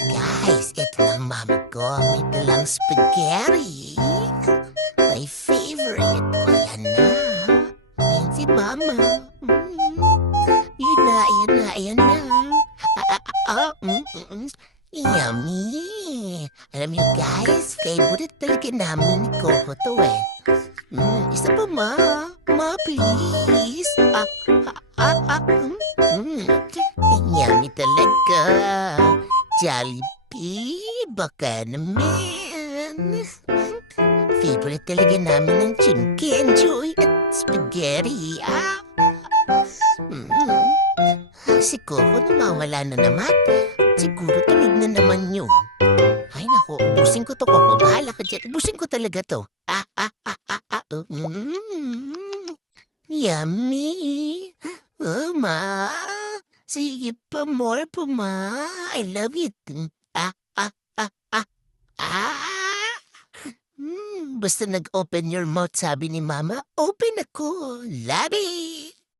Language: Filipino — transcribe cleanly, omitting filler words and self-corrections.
Guys, ito lang mama ko. May dalang spaghetti. My favorite. O, yan na. Yan si mama. Yan na. Yummy. Alam niyo guys, favorite talaga namin ni Coco to eh. Isa pa ma. Ma, please. Yummy talaga. Jollibee, baka naman. Favorite talaga namin ng chunky, enjoy at spaghetti. Si Coco namawala na naman. Siguro tulog na naman yun. Ay naku, ubusin ko to, Coco. Bahala ka dyan. Ubusin ko talaga to. Yummy. Oh, ma. Sige pa, more pa, ma. I love it. Ah, ah, ah, ah, ah. Basta nag-open your mouth, sabi ni Mama, open ako. Love it.